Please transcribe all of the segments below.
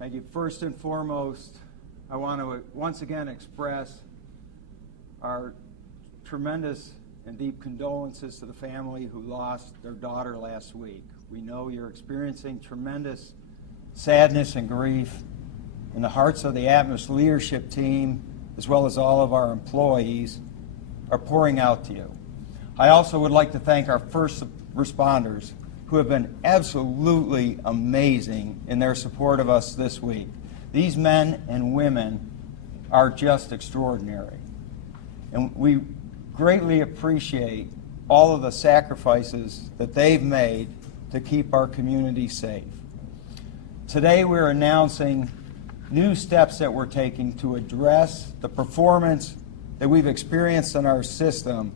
Thank you. First and foremost, I want to once again express our tremendous and deep condolences to the family who lost their daughter last week. We know you're experiencing tremendous sadness and grief, and the hearts of the Atmos leadership team, as well as all of our employees, are pouring out to you. I also would like to thank our first responders who have been absolutely amazing in their support of us this week. These men and women are just extraordinary. And we greatly appreciate all of the sacrifices that they've made to keep our community safe. Today we're announcing new steps that we're taking to address the performance that we've experienced in our system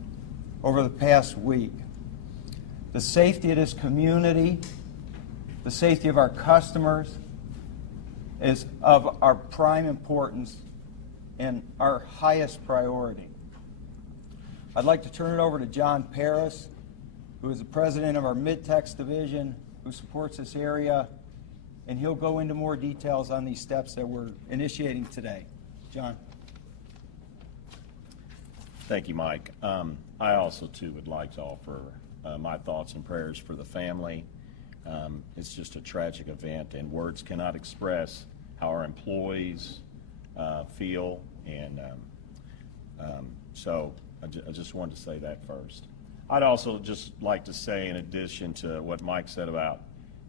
over the past week. The safety of this community, the safety of our customers, is of our prime importance and our highest priority. I'd like to turn it over to John Paris, who is the president of our Mid-Tex division, who supports this area, and he'll go into more details on these steps that we're initiating today. John. Thank you, Mike. I also, too, would like to offer my thoughts and prayers for the family. It's just a tragic event, and words cannot express how our employees feel, and so I just wanted to say that first. I'd also just like to say, in addition to what Mike said about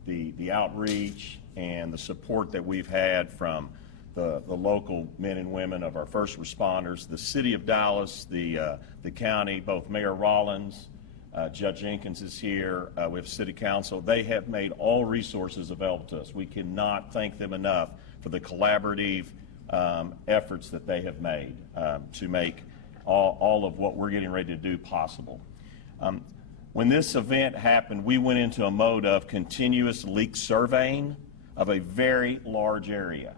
the outreach and the support that we've had from the local men and women of our first responders, the city of Dallas, the county, both Mayor Rollins, Judge Jenkins is here, we have city council. They have made all resources available to us. We cannot thank them enough for the collaborative efforts that they have made to make all of what we're getting ready to do possible. When this event happened, we went into a mode of continuous leak surveying of a very large area.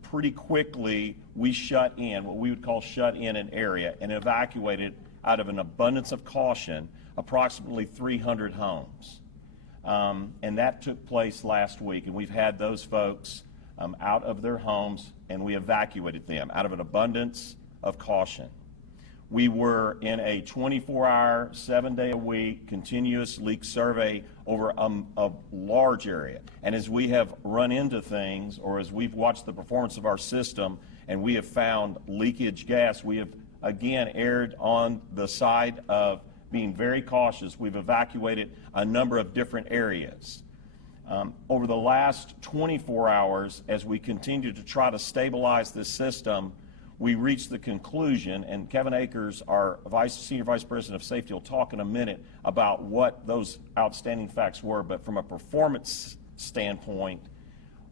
Pretty quickly, we shut in, what we would call shut in an area, and evacuated out of an abundance of caution approximately 300 homes. And that took place last week, and we've had those folks out of their homes, and we evacuated them out of an abundance of caution. We were in a 24-hour, 7-day-a-week continuous leak survey over a large area. And as we have run into things, or as we've watched the performance of our system and we have found leakage gas, we have again erred on the side of being very cautious. We've evacuated a number of different areas. Over the last 24 hours, as we continue to try to stabilize this system, we reached the conclusion, and Kevin Akers, our Senior Vice President of Safety, will talk in a minute about what those outstanding facts were, but from a performance standpoint,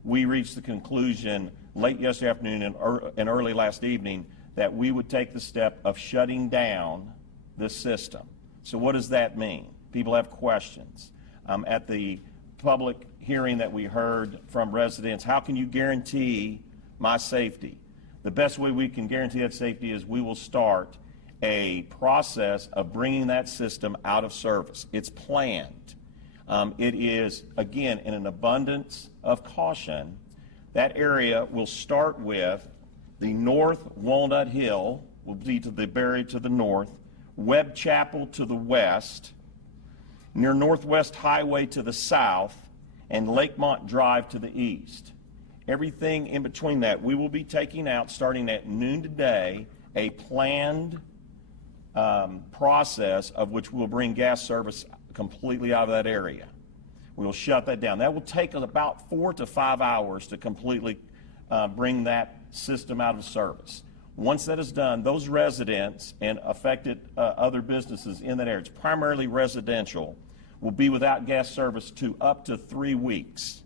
we reached the conclusion late yesterday afternoon and early last evening that we would take the step of shutting down this system. So what does that mean? People have questions. At the public hearing that we heard from residents, how can you guarantee my safety? The best way we can guarantee that safety is we will start a process of bringing that system out of service. It's planned. It is, again, in an abundance of caution. That area will start with the North Walnut Hill, will be to the Berry to the north, Webb Chapel to the west, near Northwest Highway to the south, and Lakemont Drive to the east. Everything in between that, we will be taking out, starting at noon today, a planned process of which we'll bring gas service completely out of that area. We'll shut that down. That will take us about 4 to 5 hours to completely bring that system out of service. Once that is done, those residents and affected other businesses in that area, it's primarily residential, will be without gas service to up to 3 weeks.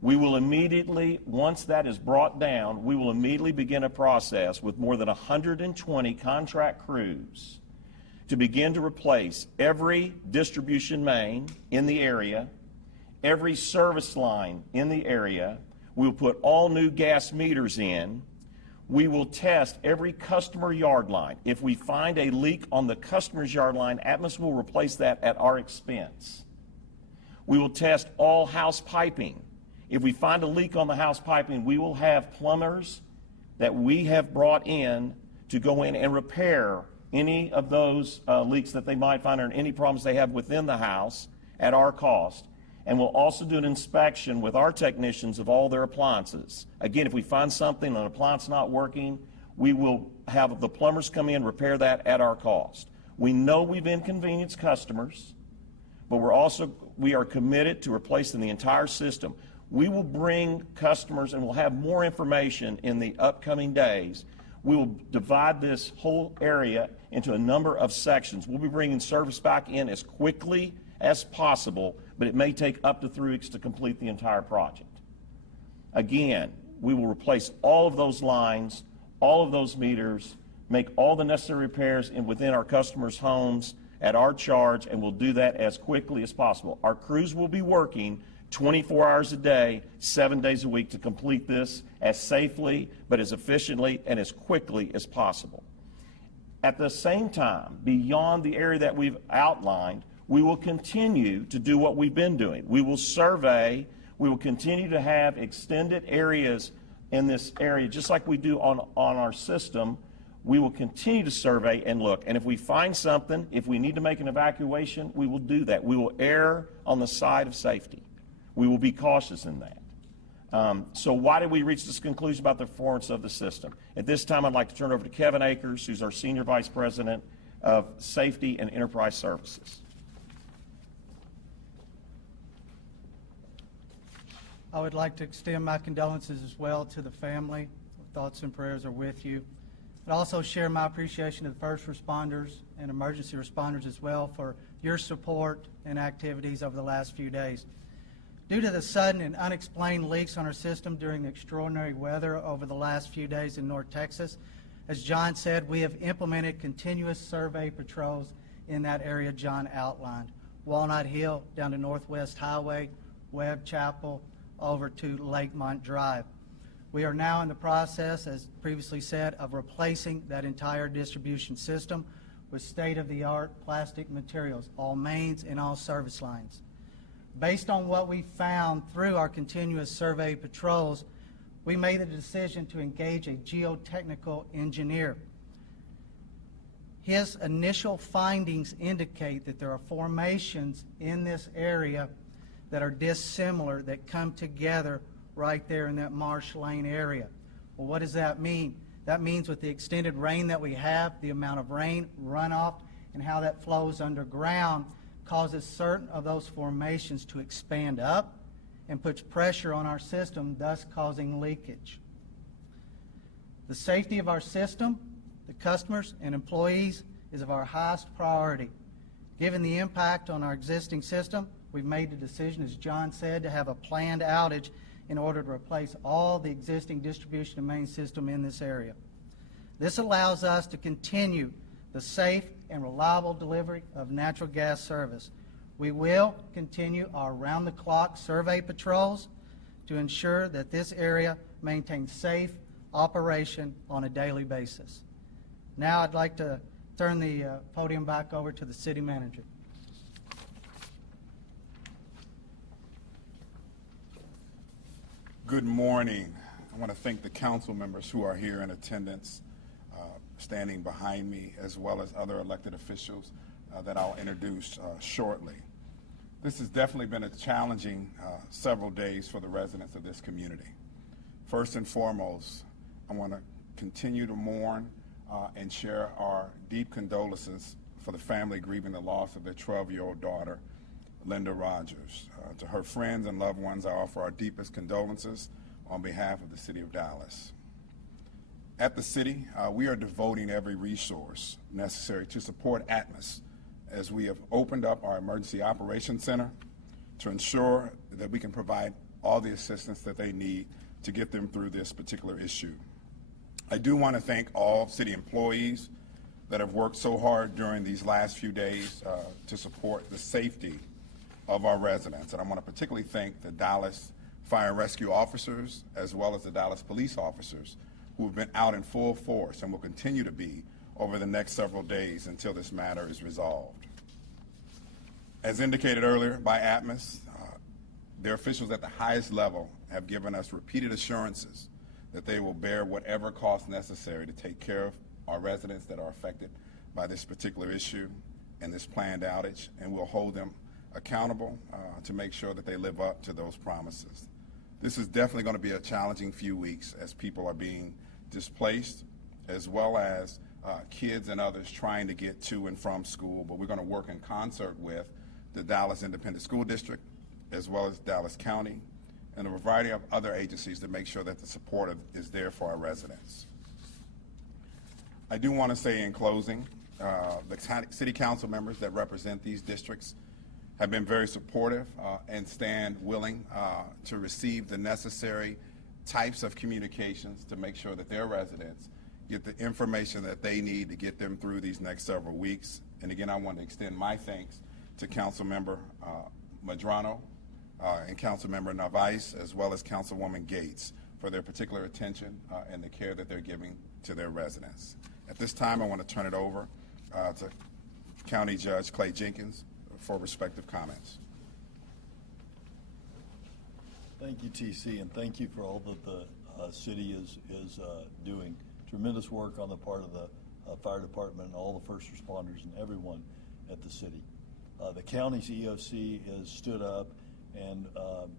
We will immediately, once that is brought down, we will immediately begin a process with more than 120 contract crews to begin to replace every distribution main in the area, every service line in the area. We will put all new gas meters in. We will test every customer yard line. If we find a leak on the customer's yard line, Atmos will replace that at our expense. We will test all house piping. If we find a leak on the house piping, we will have plumbers that we have brought in to go in and repair any of those leaks that they might find or any problems they have within the house at our cost. And we'll also do an inspection with our technicians of all their appliances. Again, if we find something, an appliance not working, we will have the plumbers come in, repair that at our cost. We know we've inconvenienced customers, but we are committed to replacing the entire system. We will bring customers, and we'll have more information in the upcoming days. We will divide this whole area into a number of sections. We'll be bringing service back in as quickly as possible, but it may take up to 3 weeks to complete the entire project. Again, we will replace all of those lines, all of those meters, make all the necessary repairs within our customers' homes at our charge, and we'll do that as quickly as possible. Our crews will be working 24 hours a day, 7 days a week to complete this as safely, but as efficiently and as quickly as possible. At the same time, beyond the area that we've outlined, we will continue to do what we've been doing. We will survey. We will continue to have extended areas in this area, just like we do on our system. We will continue to survey and look. And if we find something, if we need to make an evacuation, we will do that. We will err on the side of safety. We will be cautious in that. So why did we reach this conclusion about the performance of the system? At this time, I'd like to turn it over to Kevin Akers, who's our Senior Vice President of Safety and Enterprise Services. I would like to extend my condolences as well to the family. Thoughts and prayers are with you. I'd also share my appreciation to the first responders and emergency responders as well for your support and activities over the last few days. Due to the sudden and unexplained leaks on our system during the extraordinary weather over the last few days in North Texas, as John said, we have implemented continuous survey patrols in that area John outlined. Walnut Hill down to Northwest Highway, Webb Chapel, over to Lakemont Drive. We are now in the process, as previously said, of replacing that entire distribution system with state-of-the-art plastic materials, all mains and all service lines. Based on what we found through our continuous survey patrols, we made the decision to engage a geotechnical engineer. His initial findings indicate that there are formations in this area that are dissimilar, that come together right there in that Marsh Lane area. Well, what does that mean? That means with the extended rain that we have, the amount of rain, runoff, and how that flows underground causes certain of those formations to expand up and puts pressure on our system, thus causing leakage. The safety of our system, the customers and employees, is of our highest priority. Given the impact on our existing system, we've made the decision, as John said, to have a planned outage in order to replace all the existing distribution and main system in this area. This allows us to continue the safe and reliable delivery of natural gas service. We will continue our round-the-clock survey patrols to ensure that this area maintains safe operation on a daily basis. Now I'd like to turn the podium back over to the city manager. Good morning. I want to thank the council members who are here in attendance, standing behind me, as well as other elected officials that I'll introduce shortly. This has definitely been a challenging several days for the residents of this community. First and foremost, I want to continue to mourn and share our deep condolences for the family grieving the loss of their 12-year-old daughter, Linda Rogers. To her friends and loved ones, I offer our deepest condolences on behalf of the city of Dallas. At the city, we are devoting every resource necessary to support Atmos as we have opened up our Emergency Operations Center to ensure that we can provide all the assistance that they need to get them through this particular issue. I do want to thank all city employees that have worked so hard during these last few days to support the safety of our residents. And I want to particularly thank the Dallas Fire and Rescue officers as well as the Dallas police officers who have been out in full force and will continue to be over the next several days until this matter is resolved. As indicated earlier by Atmos, their officials at the highest level have given us repeated assurances that they will bear whatever cost necessary to take care of our residents that are affected by this particular issue and this planned outage, and we'll hold them accountable to make sure that they live up to those promises. This is definitely going to be a challenging few weeks as people are being displaced, as well as kids and others trying to get to and from school, but we're going to work in concert with the Dallas Independent School District, as well as Dallas County, and a variety of other agencies to make sure that the support is there for our residents. I do want to say in closing, the city council members that represent these districts have been very supportive and stand willing to receive the necessary types of communications to make sure that their residents get the information that they need to get them through these next several weeks. And again, I want to extend my thanks to Councilmember Madrano and Councilmember Narvaez, as well as Councilwoman Gates, for their particular attention and the care that they're giving to their residents. At this time, I want to turn it over to County Judge Clay Jenkins for respective comments. Thank you, TC, and thank you for all that the city is doing. Tremendous work on the part of the fire department and all the first responders and everyone at the city. The county's EOC has stood up and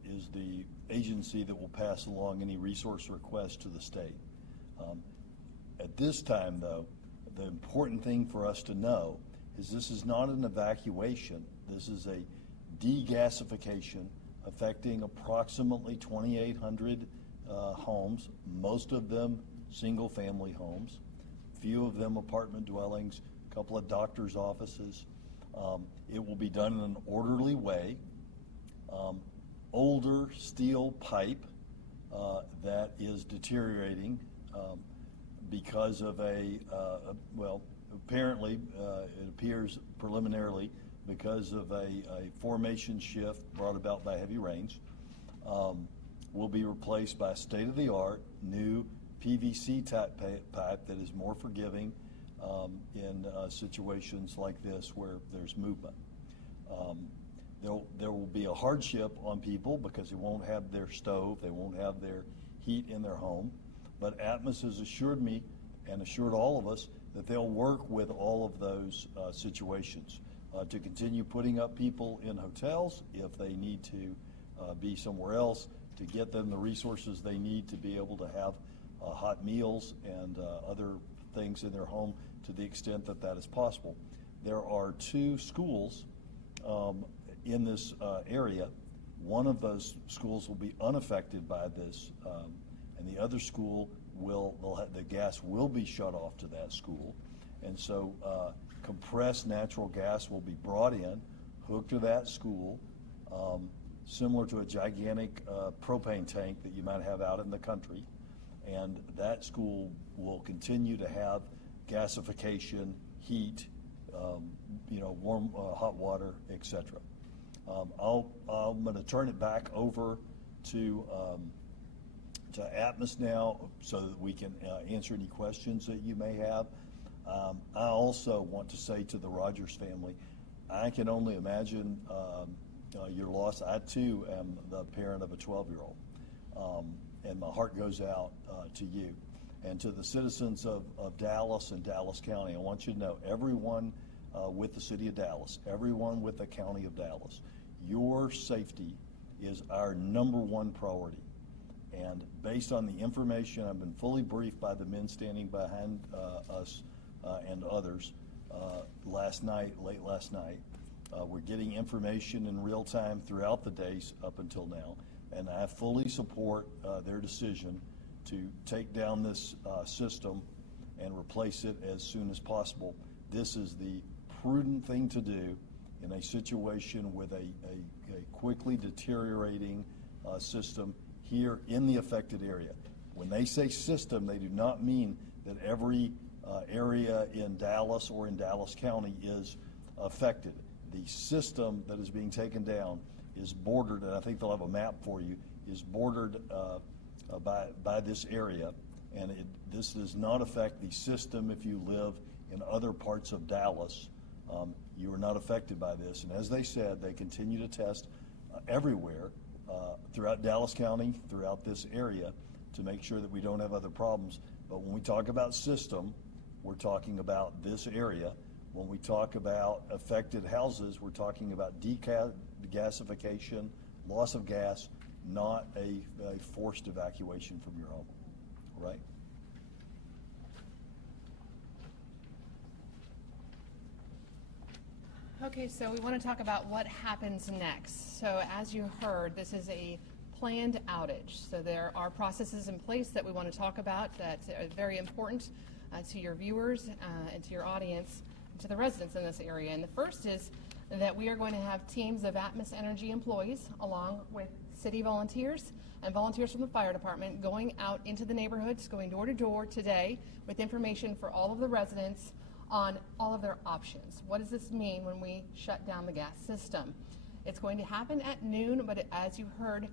is the agency that will pass along any resource requests to the state. At this time, though, the important thing for us to know is this is not an evacuation. This is a degasification affecting approximately 2,800 homes, most of them single-family homes, few of them apartment dwellings, a couple of doctors' offices. It will be done in an orderly way. Older steel pipe that is deteriorating because of well, apparently it appears preliminarily because of a formation shift brought about by heavy rains, will be replaced by state-of-the-art new PVC type pipe that is more forgiving in situations like this where there's movement. There will be a hardship on people because they won't have their stove, they won't have their heat in their home, but Atmos has assured me and assured all of us that they'll work with all of those situations to continue putting up people in hotels if they need to be somewhere else, to get them the resources they need to be able to have hot meals and other things in their home to the extent that that is possible. There are 2 schools in this area. One of those schools will be unaffected by this, and the other school the gas will be shut off to that school. And so compressed natural gas will be brought in, hooked to that school, similar to a gigantic propane tank that you might have out in the country. And that school will continue to have gasification, heat, warm hot water, etc. I'm going to turn it back over to Atmos now so that we can answer any questions that you may have. I also want to say to the Rogers family, I can only imagine your loss. I too am the parent of a 12-year-old, and my heart goes out to you. And to the citizens of Dallas and Dallas County, I want you to know, everyone with the city of Dallas, everyone with the county of Dallas, your safety is our number1 priority. And based on the information, I've been fully briefed by the men standing behind us and others late last night. We're getting information in real time throughout the days up until now, and I fully support their decision to take down this system and replace it as soon as possible. This is the prudent thing to do in a situation with a quickly deteriorating system here in the affected area. When they say system, they do not mean that every area in Dallas or in Dallas County is affected. The system that is being taken down is bordered, and I think they'll have a map for you, is bordered by this area, and this does not affect the system if you live in other parts of Dallas. You are not affected by this, and as they said, they continue to test everywhere throughout Dallas County, throughout this area, to make sure that we don't have other problems. But when we talk about system, we're talking about this area. When we talk about affected houses, we're talking about degasification, loss of gas, not a forced evacuation from your home, right? Okay, so we want to talk about what happens next. So as you heard, this is a planned outage. So there are processes in place that we want to talk about that are very important to your viewers and to your audience, and to the residents in this area. And the first is that we are going to have teams of Atmos Energy employees along with city volunteers and volunteers from the fire department going out into the neighborhoods, going door to door today with information for all of the residents on all of their options. What does this mean when we shut down the gas system? It's going to happen at noon, but as you heard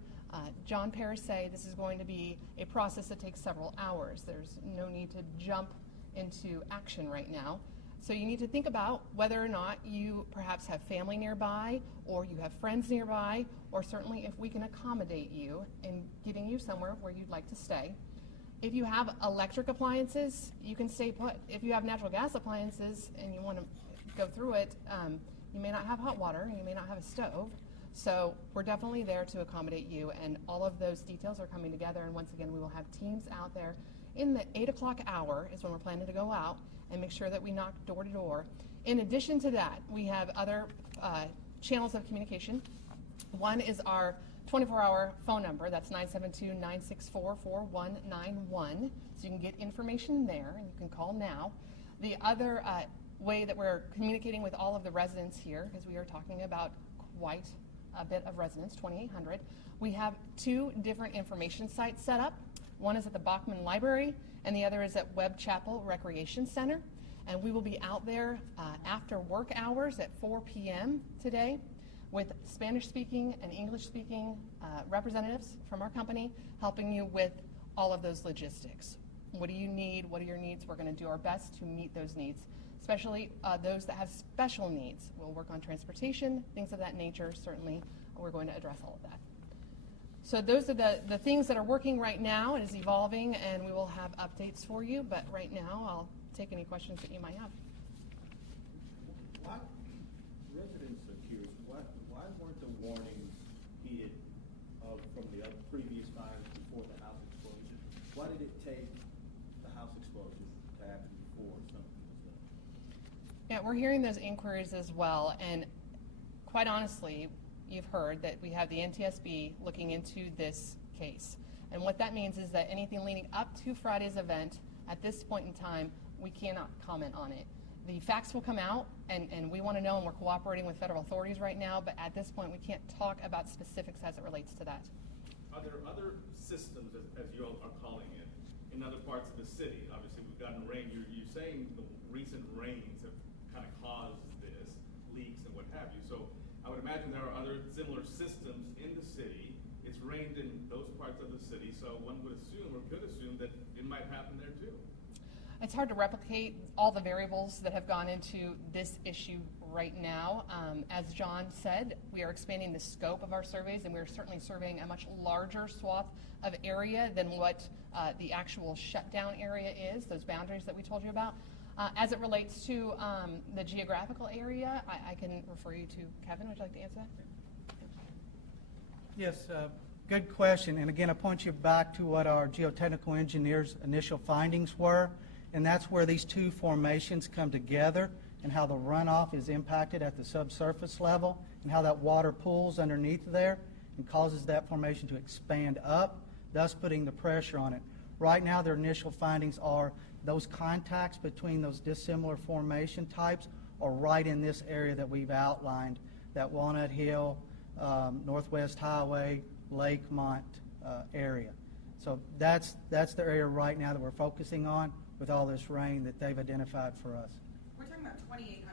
John Paris say, this is going to be a process that takes several hours. There's no need to jump into action right now. So you need to think about whether or not you perhaps have family nearby, or you have friends nearby, or certainly if we can accommodate you in getting you somewhere where you'd like to stay. If you have electric appliances, you can stay put. If you have natural gas appliances and you want to go through it, you may not have hot water, and you may not have a stove. So we're definitely there to accommodate you, and all of those details are coming together. And once again, we will have teams out there in the 8 o'clock hour is when we're planning to go out and make sure that we knock door to door. In addition to that, we have other channels of communication. One is our 24-hour phone number. That's 972-964-4191. So you can get information there, and you can call now. The other way that we're communicating with all of the residents here, because we are talking about quite a bit of residents, 2,800, we have 2 different information sites set up. One is at the Bachman Library, and the other is at Webb Chapel Recreation Center. And we will be out there after work hours at 4 p.m. today with Spanish-speaking and English-speaking representatives from our company helping you with all of those logistics. What do you need? What are your needs? We're going to do our best to meet those needs, especially those that have special needs. We'll work on transportation, things of that nature. Certainly, we're going to address all of that. So those are the things that are working right now. It is evolving, and we will have updates for you. But right now, I'll take any questions that you might have. What residents are curious, why weren't the warnings heeded from the other previous times before the house explosion? Why did it take the house explosion to happen before something was done? Yeah, we're hearing those inquiries as well, and quite honestly, you've heard that we have the NTSB looking into this case. And what that means is that anything leading up to Friday's event, at this point in time, we cannot comment on it. The facts will come out, and we want to know, and we're cooperating with federal authorities right now, but at this point, we can't talk about specifics as it relates to that. Are there other systems, as you all are calling it, in other parts of the city? Obviously, we've gotten rain. You're saying the recent rains have kind of caused this, leaks and what have you. So I would imagine there are other similar systems in the city. It's rained in those parts of the city, so one would assume or could assume that it might happen there too. It's hard to replicate all the variables that have gone into this issue right now. As John said, we are expanding the scope of our surveys, and we're certainly surveying a much larger swath of area than what the actual shutdown area is, those boundaries that we told you about. As it relates to the geographical area, I can refer you to Kevin. Would you like to answer that? Yes, good question. And again, I point you back to what our geotechnical engineers' initial findings were, and that's where these 2 formations come together and how the runoff is impacted at the subsurface level and how that water pools underneath there and causes that formation to expand up, thus putting the pressure on it. Right now, their initial findings are those contacts between those dissimilar formation types are right in this area that we've outlined, that Walnut Hill, Northwest Highway, Lakemont area. So that's the area right now that we're focusing on with all this rain that they've identified for us. We're talking about 2,800